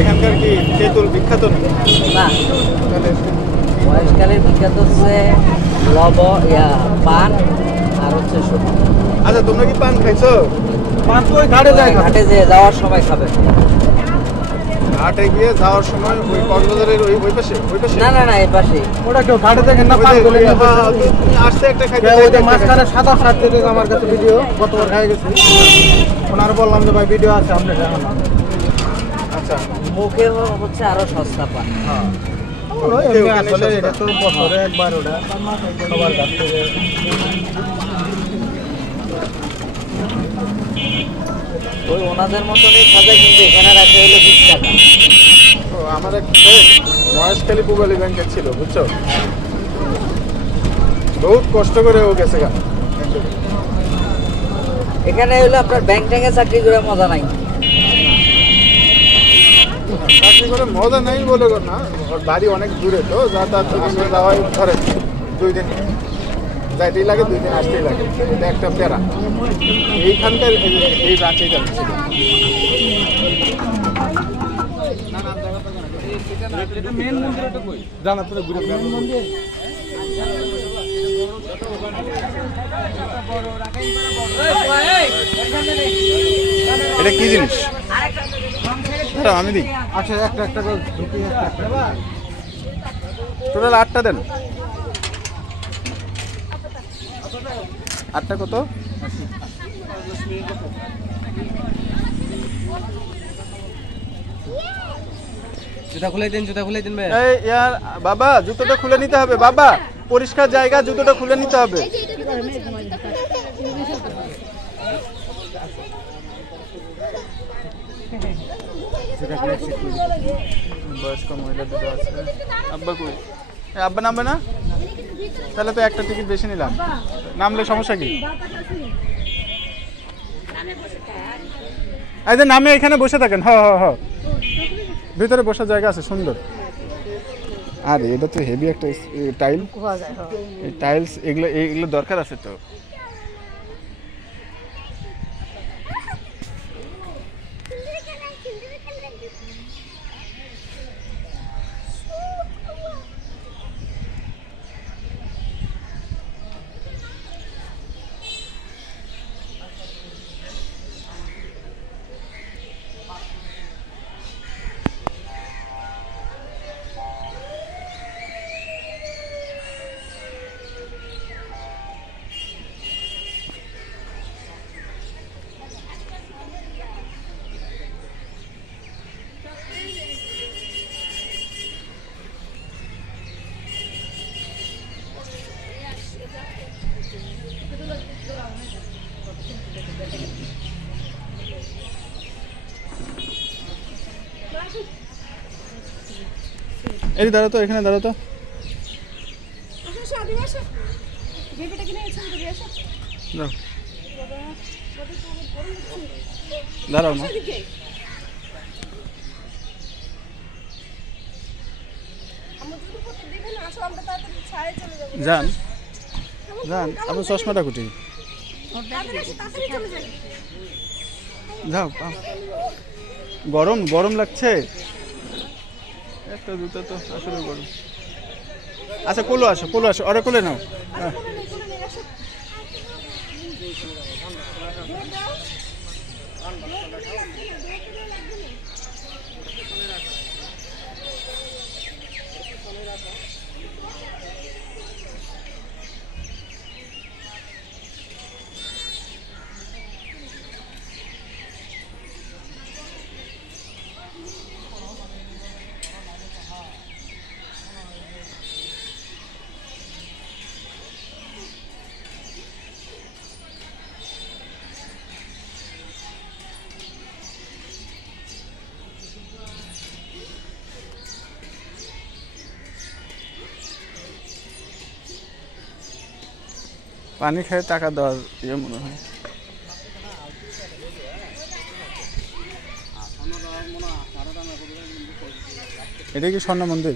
এখানকার কি তেঁতুল বিখ্যাত না? মহেশখালীর বিখ্যাত হচ্ছে পান আর হচ্ছে সবজি। আচ্ছা, তোমরা কি পান খাইছো? পান তো ওই ঘাটে যায়, ঘাটে যে যাওয়ার সময় খাবে। ঘাটে গিয়ে যাওয়ার সময় ওই কক্সবাজারের ওই পাশে না না না, এই পাশে। ওটা কেউ ঘাটে দেখেন না, পান বলে তুমি আসতে একটা খাইতে ওই যে মাঝখানে সাদা শার্ট থেকে আমার কাছে ভিডিও গতবার খাই গেছে। ওনার বললাম যে ভাই ভিডিও আছে আপনি দেখেন। আচ্ছা, মুখের হচ্ছে আরো সস্তা পান। আসলে এটা তো বছরে একবার ওটা সবার কাছ থেকে। ওই ওনাদের মতনই খাজা, কিন্তু এখানে রাখা হলো 20 টাকা। তো আমার এক ফ্রেন্ড মহেশখালী পূবালী ব্যাংকে ছিল, বুঝছো? বহুত কষ্ট করে ও গেছে গা। এখানে হলো আপনার ব্যাংক ট্যাঙ্কে চাকরি করে মজা নাই। চাকরি করে মজা নাই বলে না, ওর বাড়ি অনেক দূরে, তো যাতায়াত আসলে যাওয়াই ধরে 2 দিন যাইতেই লাগে, 2 দিন আসতেই লাগে। এটা একটা প্যারা। এইখানকার এই ব্রাঞ্চেই যাচ্ছে। এটা কি জিনিস? আমি দিই। আচ্ছা, একটা করে ঢুকি। টোটাল 8টা দেন। 8টা কত? জুতা খুলে দিন, জুতা খুলে দিন ভাই। এই ইয়ার বাবা, জুতোটা খুলে নিতে হবে বাবা, পরিষ্কার জায়গা, জুতোটা খুলে নিতে হবে। বয়স্ক মহিলা দুটো আছে। আব্বা কই? আব্বা নামবে না? তাহলে তো একটা টিকিট বেশি নিলাম। নামলে সমস্যা কি? এই যে নামে এখানে বসে থাকেন। হ ভিতরে বসার জায়গা আছে সুন্দর। আরে এটা তো হেভি একটা টাইল, এই টাইলস এগুলো দরকার আছে তো। এই দাঁড়াও তো, এখানে দাঁড়াও তো। দাঁড়াও না, যান যান, আপনার চশমাটা কুটি যাও। গরম গরম লাগছে, একটা জুতা তো আসলে গরম। আচ্ছা, কোলো আসো, ওরা কোলে নাও। পানি খেয়ে টাকা দেওয়ার ইয়ে মনে হয়। এটা কি স্বর্ণ মন্দির?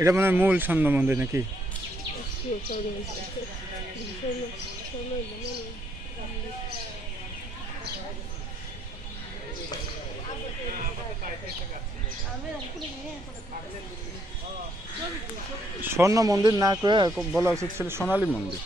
এটা মানে মূল স্বর্ণ মন্দির নাকি? স্বর্ণ মন্দির না কয়ে বলা উচিত ছিল সোনালী মন্দির।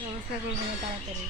ব্যবস্থা করবেন তাড়াতাড়ি।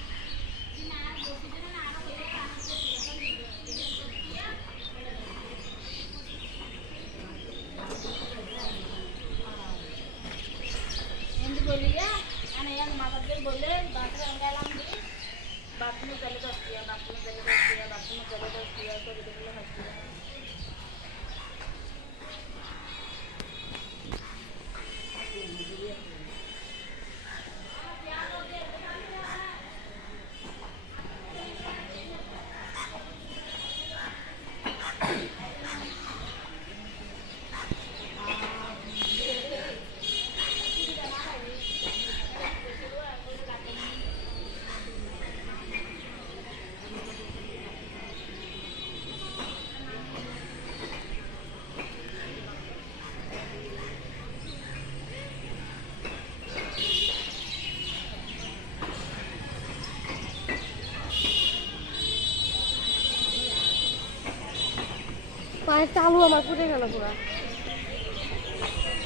পায়ের চালু আমার ফুটে গেল পুরা।